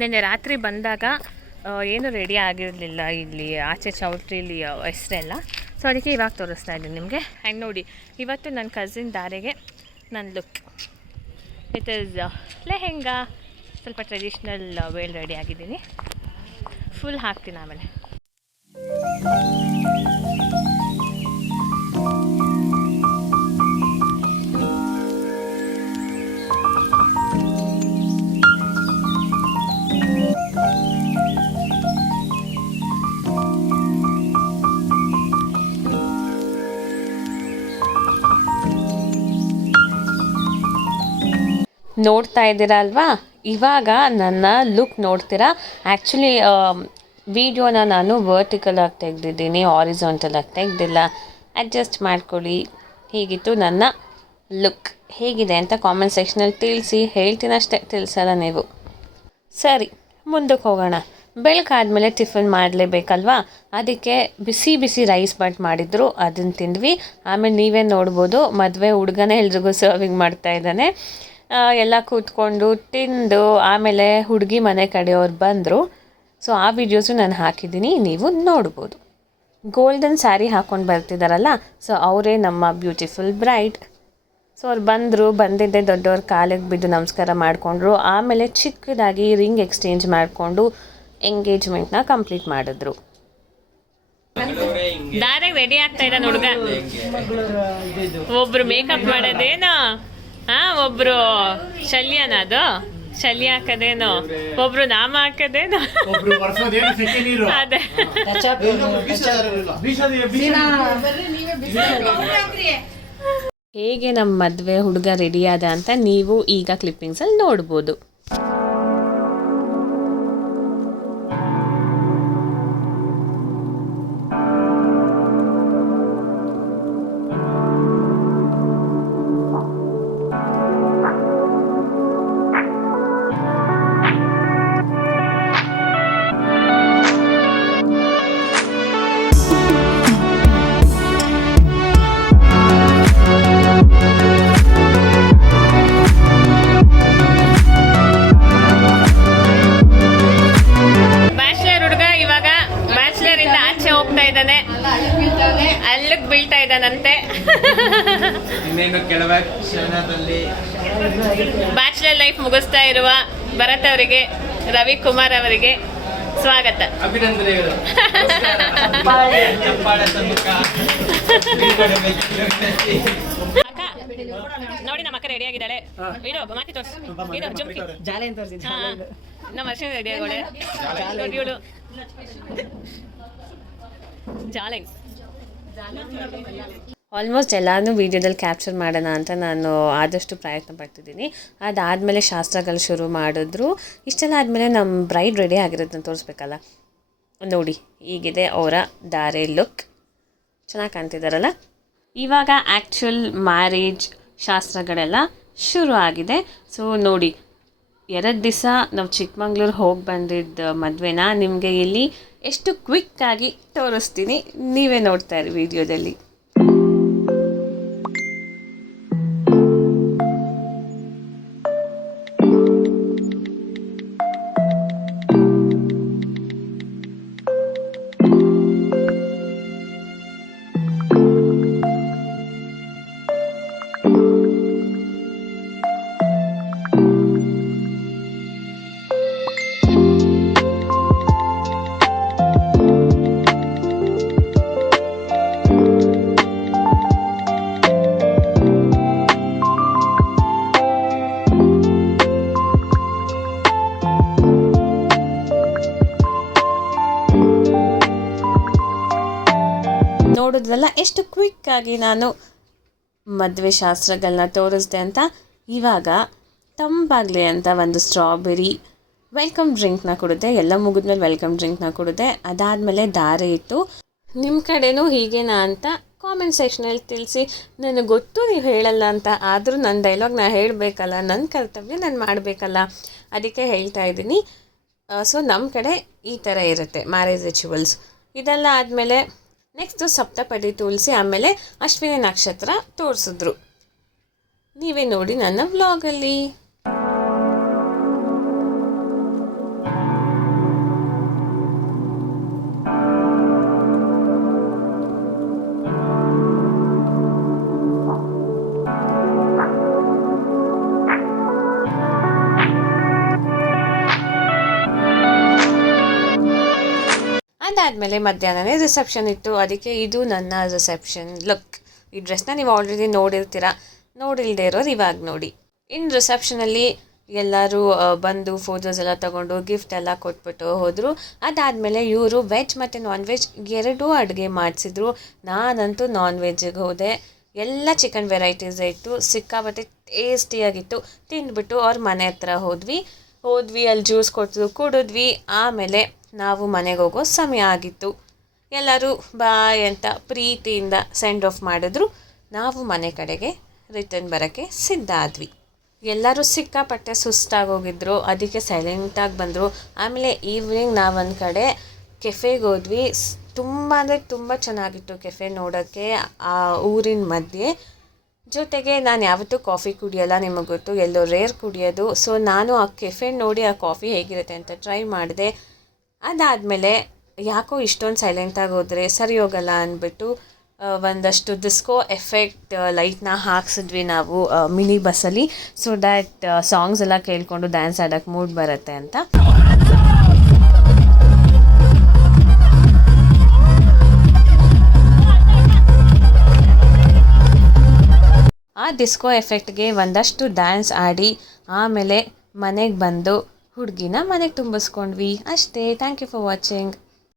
ನಿನ್ನೆ ರಾತ್ರಿ ಬಂದಾಗ ಏನು ರೆಡಿ ಆಗಿರಲಿಲ್ಲ ಇಲ್ಲಿ ಆಚೆ ಚೌಟ್ರಿಲಿ ಹೆಸರೆಲ್ಲ. ಸೊ ಅದಕ್ಕೆ ಇವಾಗ ತೋರಿಸ್ತಾ ಇದ್ದೀನಿ ನಿಮಗೆ. ಆ್ಯಂಡ್ ನೋಡಿ, ಇವತ್ತು ನನ್ನ ಕಸಿನ್ ದಾರೆಗೆ ನನ್ನ ಲುಕ್ ಇಟ್ ಈಸ್ ಲೆಹೆಂಗಾ. ಸ್ವಲ್ಪ ಟ್ರೆಡಿಷ್ನಲ್ ವೇಲ್ ರೆಡಿ ಆಗಿದ್ದೀನಿ. ಫುಲ್ ಹಾಕ್ತೀನಿ ಆಮೇಲೆ. ನೋಡ್ತಾ ಇದ್ದೀರಾ ಅಲ್ವಾ, ಇವಾಗ ನನ್ನ ಲುಕ್ ನೋಡ್ತೀರಾ. ಆ್ಯಕ್ಚುಲಿ ವಿಡಿಯೋನ ನಾನು ವರ್ಟಿಕಲ್ ಆಗಿ ತೆಗೆದಿದ್ದೀನಿ, ಹಾರಿಜಾಂಟಲ್ ಆಗಿ ತೆಗೆದಿಲ್ಲ. ಅಡ್ಜಸ್ಟ್ ಮಾಡ್ಕೊಳ್ಳಿ. ಹೀಗಿತ್ತು ನನ್ನ ಲುಕ್. ಹೇಗಿದೆ ಅಂತ ಕಾಮೆಂಟ್ ಸೆಕ್ಷನಲ್ಲಿ ತಿಳಿಸಿ. ಹೇಳ್ತೀನಿ ಅಷ್ಟೇ, ತಿಳಿಸಲ್ಲ ನೀವು. ಸರಿ, ಮುಂದಕ್ಕೆ ಹೋಗೋಣ. ಬೆಳಗಾದ್ಮೇಲೆ ಟಿಫನ್ ಮಾಡಲೇಬೇಕಲ್ವಾ, ಅದಕ್ಕೆ ಬಿಸಿ ಬಿಸಿ ರೈಸ್ ಬಾತ್ ಮಾಡಿದ್ರು, ಅದನ್ನು ತಿಂದ್ವಿ. ಆಮೇಲೆ ನೀವೇ ನೋಡ್ಬೋದು, ಮದುವೆ ಹುಡುಗನೇ ಎಲ್ರಿಗೂ ಸರ್ವಿಂಗ್ ಮಾಡ್ತಾ ಇದ್ದಾನೆ. ಎಲ್ಲ ಕೂತ್ಕೊಂಡು ತಿಂದು ಆಮೇಲೆ ಹುಡುಗಿ ಮನೆ ಕಡೆಯವ್ರು ಬಂದರು. ಸೊ ಆ ವಿಡಿಯೋಸು ನಾನು ಹಾಕಿದ್ದೀನಿ, ನೀವು ನೋಡ್ಬೋದು. ಗೋಲ್ಡನ್ ಸ್ಯಾರಿ ಹಾಕ್ಕೊಂಡು ಬರ್ತಿದ್ದಾರಲ್ಲ, ಸೊ ಅವರೇ ನಮ್ಮ ಬ್ಯೂಟಿಫುಲ್ ಬ್ರೈಡ್. ಸೊ ಅವ್ರು ಬಂದಿದ್ದೆ ದೊಡ್ಡವ್ರ ಕಾಲಿಗೆ ಬಿದ್ದು ನಮಸ್ಕಾರ ಮಾಡಿಕೊಂಡ್ರು. ಆಮೇಲೆ ಚಿಕ್ಕದಾಗಿ ರಿಂಗ್ ಎಕ್ಸ್ಚೇಂಜ್ ಮಾಡಿಕೊಂಡು ಎಂಗೇಜ್ಮೆಂಟ್ನ ಕಂಪ್ಲೀಟ್ ಮಾಡಿದ್ರು. ದಾರೆ ರೆಡಿ ಆಗ್ತಾ ಇದ್ದಾನೆ ಹುಡುಗ. ಒಬ್ರು ಮೇಕಪ್ ಮಾಡೋದೇನೋ, ಒಬ್ರು ಶಲ್ಯನ, ಅದು ಶಲ್ಯ ಹಾಕದೇನೋ, ಒಬ್ರು ನಾಮ ಹಾಕದೇನೋ. ಅದೇ ಹೇಗೆ ನಮ್ಮ ಮದುವೆ ಹುಡುಗ ರೆಡಿಯಾದ ಅಂತ ನೀವು ಈಗ ಕ್ಲಿಪ್ಪಿಂಗ್ಸಲ್ಲಿ ನೋಡ್ಬೋದು. ಅಲ್ಲಿಗೆ ಬೀಳ್ತಾ ಇದ್ದಾನಂತೆ. ಬ್ಯಾಚುಲರ್ ಲೈಫ್ ಮುಗಿಸ್ತಾ ಇರುವ ಭರತ್ ಅವರಿಗೆ, ರವಿಕುಮಾರ್ ಅವರಿಗೆ ಸ್ವಾಗತ, ಅಭಿನಂದನೆಗಳು. ನೋಡಿ, ನಮ್ಮ ಅಕ್ಕ ರೆಡಿ ಆಗಿದ್ದಾಳೆ. ಮಾತಿ ತೋರಿಸಿ, ನಮ್ಮ ಅರ್ಶನ ರೆಡಿ ಆಗೋಳೆ. ಆಲ್ಮೋಸ್ಟ್ ಎಲ್ಲಾನು ವೀಡಿಯೋದಲ್ಲಿ ಕ್ಯಾಪ್ಚರ್ ಮಾಡೋಣ ಅಂತ ನಾನು ಆದಷ್ಟು ಪ್ರಯತ್ನ ಪಡ್ತಿದ್ದೀನಿ. ಅದಾದಮೇಲೆ ಶಾಸ್ತ್ರಗಳು ಶುರು ಮಾಡಿದ್ರು. ಇಷ್ಟೆಲ್ಲ ಆದಮೇಲೆ ನಮ್ಮ ಬ್ರೈಡ್ ರೆಡಿ ಆಗಿರೋದನ್ನ ತೋರಿಸ್ಬೇಕಲ್ಲ. ನೋಡಿ, ಹೀಗಿದೆ ಅವರ ದಾರೆ ಲುಕ್. ಚೆನ್ನಾಗಿ ಕಾಣ್ತಿದ್ದಾರಲ್ಲ. ಇವಾಗ ಆ್ಯಕ್ಚುಲ್ ಮ್ಯಾರೇಜ್ ಶಾಸ್ತ್ರಗಳೆಲ್ಲ ಶುರು ಆಗಿದೆ. ಸೊ ನೋಡಿ, 2 ದಿವಸ ನಾವು ಚಿಕ್ಕಮಂಗ್ಳೂರು ಹೋಗಿ ಬಂದಿದ್ದ ಮದುವೆನ ನಿಮಗೆ ಇಲ್ಲಿ ಎಷ್ಟು ಕ್ವಿಕ್ಕಾಗಿ ತೋರಿಸ್ತೀನಿ, ನೀವೇ ನೋಡ್ತಾ ಇರಿ ವಿಡಿಯೋದಲ್ಲಿ. ನೋಡಿದ್ರಲ್ಲ ಎಷ್ಟು ಕ್ವಿಕ್ಕಾಗಿ ನಾನು ಮದುವೆ ಶಾಸ್ತ್ರಗಳನ್ನ ತೋರಿಸ್ದೆ ಅಂತ. ಇವಾಗ ತಂಪಾಗಲಿ ಅಂತ ಒಂದು ಸ್ಟ್ರಾಬೆರಿ ವೆಲ್ಕಮ್ ಡ್ರಿಂಕ್ನ ಕೊಡುತ್ತೆ. ಎಲ್ಲ ಮುಗಿದ್ಮೇಲೆ ವೆಲ್ಕಮ್ ಡ್ರಿಂಕ್ನ ಕೊಡುತ್ತೆ. ಅದಾದಮೇಲೆ ದಾರೆ ಇಟ್ಟು. ನಿಮ್ಮ ಕಡೆನೂ ಹೀಗೇನಾ ಅಂತ ಕಾಮೆಂಟ್ ಸೆಕ್ಷನಲ್ಲಿ ತಿಳಿಸಿ. ನನಗೆ ಗೊತ್ತು ನೀವು ಹೇಳಲ್ಲ ಅಂತ, ಆದರೂ ನನ್ನ ಡೈಲಾಗ್ ನಾನು ಹೇಳಬೇಕಲ್ಲ, ನನ್ನ ಕರ್ತವ್ಯ ನಾನು ಮಾಡಬೇಕಲ್ಲ, ಅದಕ್ಕೆ ಹೇಳ್ತಾ ಇದ್ದೀನಿ. ಸೊ ನಮ್ಮ ಕಡೆ ಈ ಥರ ಇರುತ್ತೆ ಮ್ಯಾರೇಜ್ ರಿಚುವಲ್ಸ್. ಇದೆಲ್ಲ ಆದಮೇಲೆ ನೆಕ್ಸ್ಟು ಸಪ್ತಪದಿ ತುಳಸಿ, ಆಮೇಲೆ ಅಶ್ವಿನಿ ನಕ್ಷತ್ರ ತೋರಿಸಿದ್ರು. ನೀವೇ ನೋಡಿ ನನ್ನ ವ್ಲಾಗಲ್ಲಿ. ಅದಾದಮೇಲೆ ಮಧ್ಯಾಹ್ನನೇ ರಿಸೆಪ್ಷನ್ ಇತ್ತು, ಅದಕ್ಕೆ ಇದು ನನ್ನ ರಿಸೆಪ್ಷನ್ ಲುಕ್. ಈ ಡ್ರೆಸ್ನ ನೀವು ಆಲ್ರೆಡಿ ನೋಡಿರ್ತೀರ, ನೋಡಿಲ್ಲದೆ ಇರೋರು ಇವಾಗ ನೋಡಿ. ಇನ್ನು ರಿಸೆಪ್ಷನಲ್ಲಿ ಎಲ್ಲರೂ ಬಂದು ಫೋಟೋಸ್ ಎಲ್ಲ ತೊಗೊಂಡು ಗಿಫ್ಟ್ ಎಲ್ಲ ಕೊಟ್ಬಿಟ್ಟು ಹೋದರು. ಅದಾದಮೇಲೆ ಇವರು ವೆಜ್ ಮತ್ತು ನಾನ್ ವೆಜ್ ಎರಡೂ ಅಡುಗೆ ಮಾಡಿಸಿದ್ರು. ನಾನಂತೂ ನಾನ್ ವೆಜ್ಜಿಗೆ ಹೋದೆ. ಎಲ್ಲ ಚಿಕನ್ ವೆರೈಟೀಸ್ ಇತ್ತು, ಸಿಕ್ಕಾಪಟ್ಟೆ ಟೇಸ್ಟಿಯಾಗಿತ್ತು. ತಿಂದ್ಬಿಟ್ಟು ಅವ್ರ ಮನೆ ಹತ್ರ ಹೋದ್ವಿ. ಅಲ್ಲಿ ಜ್ಯೂಸ್ ಕೊಟ್ಟಿದ್ರು, ಕುಡಿದ್ವಿ. ಆಮೇಲೆ ನಾವು ಮನೆಗೆ ಹೋಗೋ ಸಮಯ ಆಗಿತ್ತು. ಎಲ್ಲರೂ ಬಾಯ್ ಅಂತ ಪ್ರೀತಿಯಿಂದ ಸೆಂಡ್ ಆಫ್ ಮಾಡಿದ್ರು. ನಾವು ಮನೆ ಕಡೆಗೆ ರಿಟರ್ನ್ ಬರೋಕ್ಕೆ ಸಿದ್ಧ ಆದ್ವಿ. ಎಲ್ಲರೂ ಸಿಕ್ಕಾಪಟ್ಟೆ ಸುಸ್ತಾಗೋಗಿದ್ರು, ಅದಕ್ಕೆ ಸೈಲೆಂಟಾಗಿ ಬಂದರು. ಆಮೇಲೆ ಈವ್ನಿಂಗ್ ನಾವೊಂದು ಕಡೆ ಕೆಫೆಗೆ ಹೋದ್ವಿ. ತುಂಬ ಅಂದರೆ ತುಂಬ ಚೆನ್ನಾಗಿತ್ತು ಕೆಫೆ ನೋಡೋಕ್ಕೆ, ಆ ಊರಿನ ಮಧ್ಯೆ. ಜೊತೆಗೆ ನಾನು ಯಾವತ್ತೂ ಕಾಫಿ ಕುಡಿಯೋಲ್ಲ, ನಿಮಗೆ ಗೊತ್ತು, ಎಲ್ಲೋ ರೇರ್ ಕುಡಿಯೋದು. ಸೊ ನಾನು ಆ ಕೆಫೆ ನೋಡಿ ಆ ಕಾಫಿ ಹೇಗಿರುತ್ತೆ ಅಂತ ಟ್ರೈ ಮಾಡಿದೆ. ಅದಾದಮೇಲೆ ಯಾಕೋ ಇಷ್ಟೊಂದು ಸೈಲೆಂಟಾಗಿ ಹೋದರೆ ಸರಿ ಹೋಗಲ್ಲ ಅಂದ್ಬಿಟ್ಟು ಒಂದಷ್ಟು ಡಿಸ್ಕೋ ಎಫೆಕ್ಟ್ ಲೈಟ್ನ ಹಾಕ್ಸಿದ್ವಿ ನಾವು ಮಿನಿ ಬಸ್ಸಲ್ಲಿ, ಸೊ ದ್ಯಾಟ್ ಸಾಂಗ್ಸ್ ಎಲ್ಲ ಕೇಳಿಕೊಂಡು ಡ್ಯಾನ್ಸ್ ಆಡೋಕ್ಕೆ ಮೂಡ್ ಬರುತ್ತೆ ಅಂತ. ಆ ಡಿಸ್ಕೋ ಎಫೆಕ್ಟ್ಗೆ ಒಂದಷ್ಟು ಡ್ಯಾನ್ಸ್ ಆಡಿ ಆಮೇಲೆ ಮನೆಗೆ ಬಂದು ಹುಡುಗಿನ ಮನೆಗೆ ತುಂಬಿಸ್ಕೊಂಡ್ವಿ ಅಷ್ಟೇ. Thank you for watching.